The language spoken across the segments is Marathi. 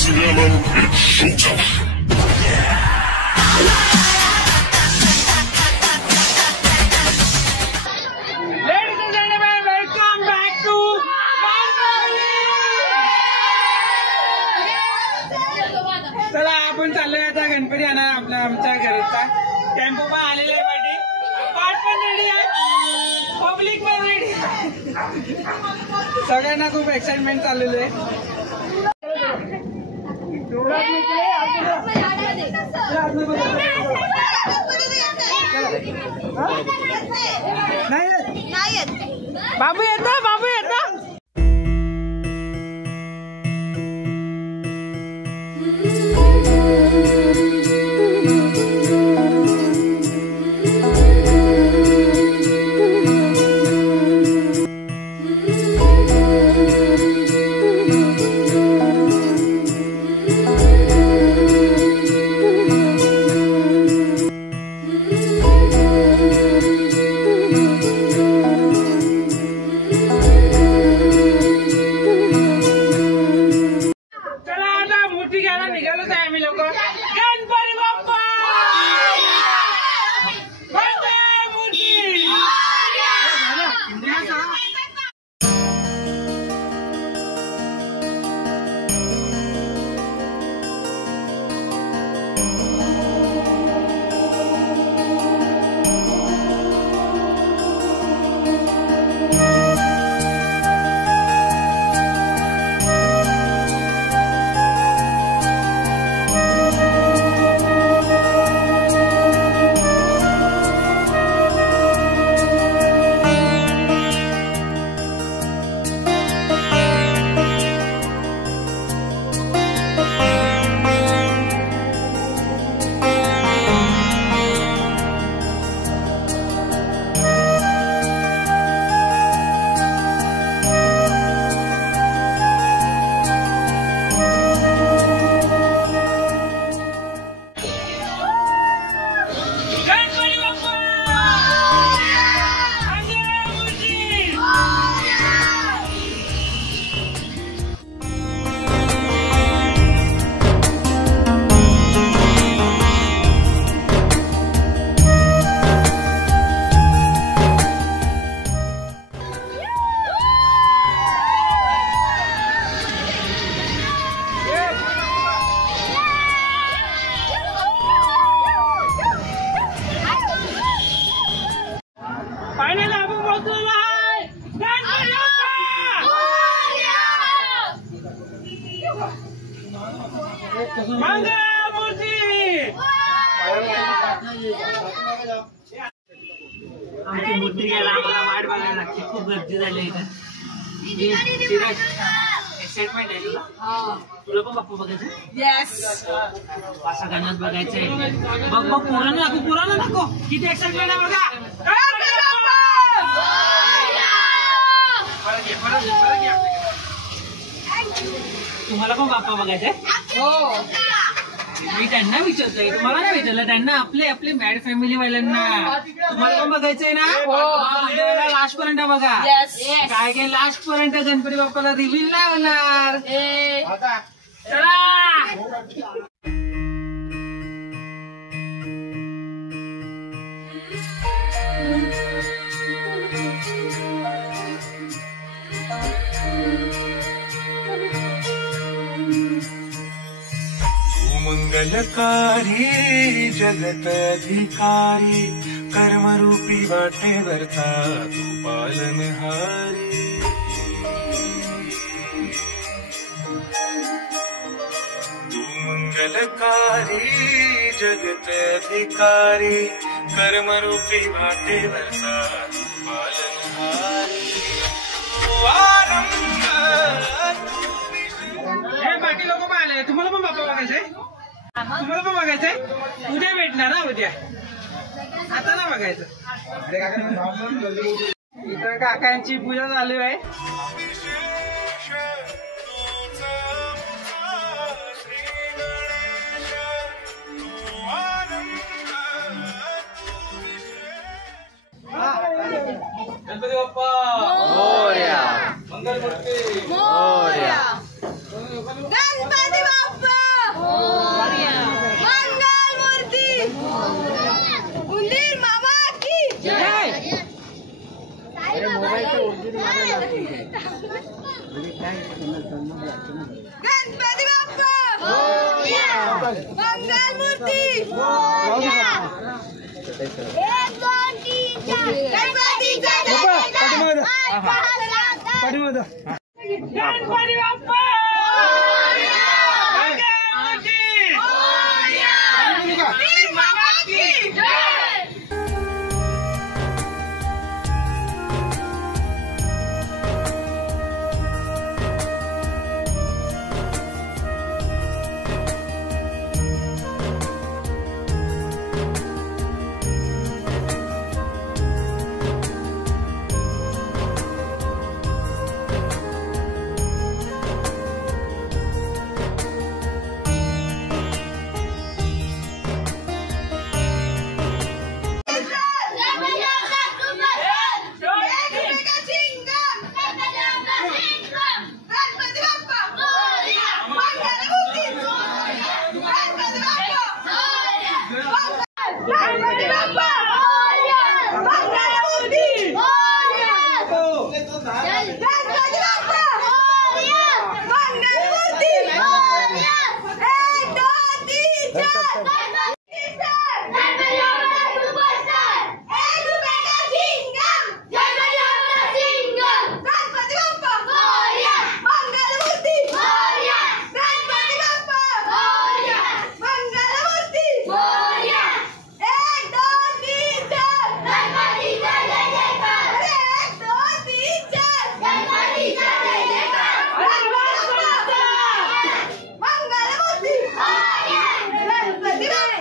Ladies and gentlemen, it's showtime. Ladies and gentlemen, welcome back to चला आपण चाललोय आता गणपती आणा आपल्या आमच्या घरचा टेम्पो पण आलेला आहे पाठी पाठ पण रेडी आहे पब्लिक पण रेडी सगळ्यांना खूप एक्साइटमेंट चाललेलं आहे बाबू येतो बाबू येतो निघालोच आहे आम्ही लोक गणपती बाप्पा आमची मूर्ती घ्यायला आम्हाला वाट बघायला लागते खूप गर्दी झाली इथं एक्साइटमेंट आहे तुला तुला पण बाप्पा बघायचं येस पासा गाण्यात बघायचंय बघ बघ पुराणा नको किती एक्साइटमेंट आहे बघा तुम्हाला पण बाप्पा बघायचंय हो मी त्यांना विचारतोय तुम्हाला नाही विचारलं त्यांना आपले आपले मॅड फॅमिली वाल्यांना तुम्हाला पण बघायचंय ना लास्ट पर्यंत बघा काय काय लास्ट पर्यंत गणपती बाप्पाला रिव्हील नाही होणार चला मंगलकारी जगत अधिकारी कर्मरूपी वाटेवरचा तू पालनहारी तू मंगलकारी जगत अधिकारी कर्मरूपी वाटेवरचा तू पालनहारी तू आनंद बाकी लोक पण आले तुम्हाला पण बाप्पा बघायचंय तुम्हाला पण बघायचंय उद्या भेटणार ना उद्या आता ना बघायचं इथं काकांची पूजा चालू आहे गणपती बाप्पा मोरया मंगलमूर्ती मोरया गणपती बाप्पा गणपती बाप्पा मंगलमूर्ती गणपती बाप्पा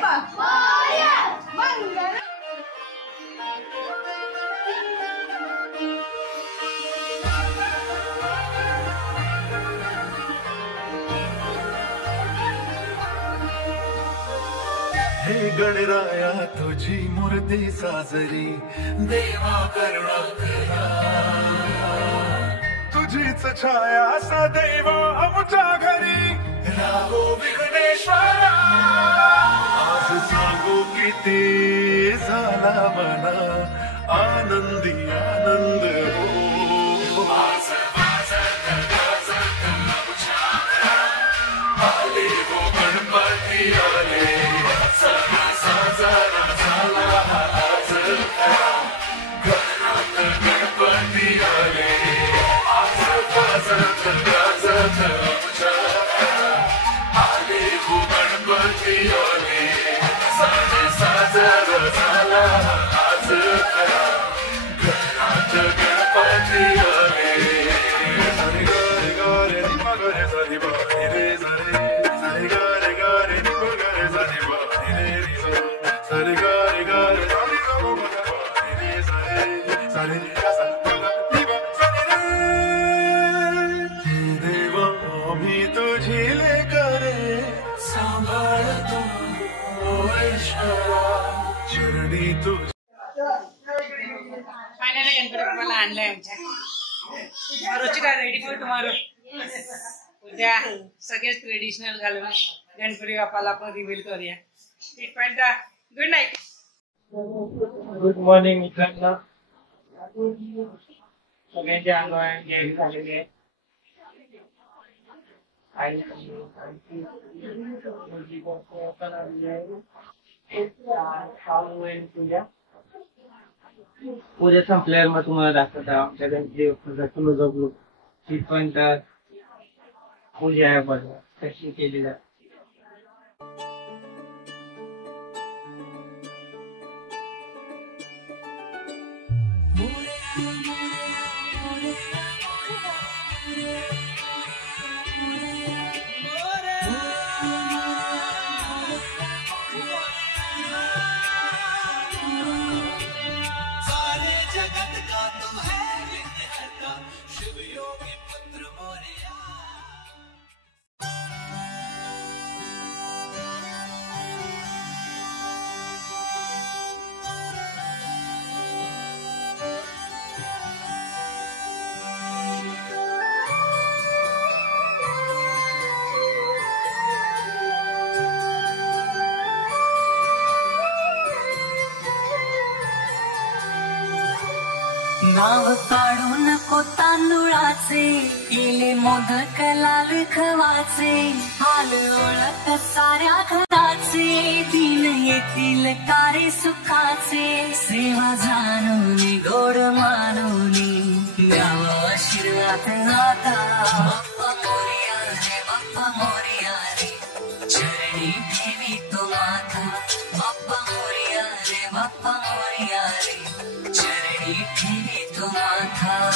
हे गणराया तुझी मूर्ती साजरी देवा करुणा करा तुझीच छाया सदैव आमच्या घरी राहो विघ्नेश्वरा आज सांगू किती झाला मना आनंदी आनंद हो आज वाजत गाजत आमच्या घरा आले हो गणपती आले साजरा झाला आज घरात गणपती आले आज वाजत गाजत आमच्या आले हो गणपती आले साजरा झाला आज घरात गणपती आले सारे गारे गारे निमा गारे सारी बारी रे सारे सारे गारे गारे निमा गारे सारी बारी रे सारे गारे गारे सारी बारी रे सारे सारे गासा निमा सारे रे देवा मी तुझी लेकरे सांभाळतो ईश्वरा चरणी तुझ फायनली गणपती बाप्पाला आणलंय आमच्या रोजची काय रेडी फॉर टुमॉरो उद्या सगळेच ट्रेडिशनल घालून गणपती बाप्पाला आपण रिव्हील करूया. Good night. गुड मॉर्निंग मित्रांनो. सगळ्यांचे अंगवाय गेट झालेले आहेत. पूजा संपल्यावर मग तुम्हाला दाखवता आमच्या गणपती तुळजापूर तिथपर्यंत पूजा आहे बघा कशी केली जाते. नाव काढू नको तांदुळाचे, केले मोदक लाल खवाचे, हाल ओळख साऱ्या घराचे, दिन येतील कारे सुखाचे, सेवा जाणून गोड मानून द्याव आशीर्वाद आता. बाप्पा मोरया रे, बाप्पा मोरया रे, चरणी ठेवी तो माथा. बाप्पा मोरया रे, बाप्पा मोरया रे, चरणी ठेवी तो माथा.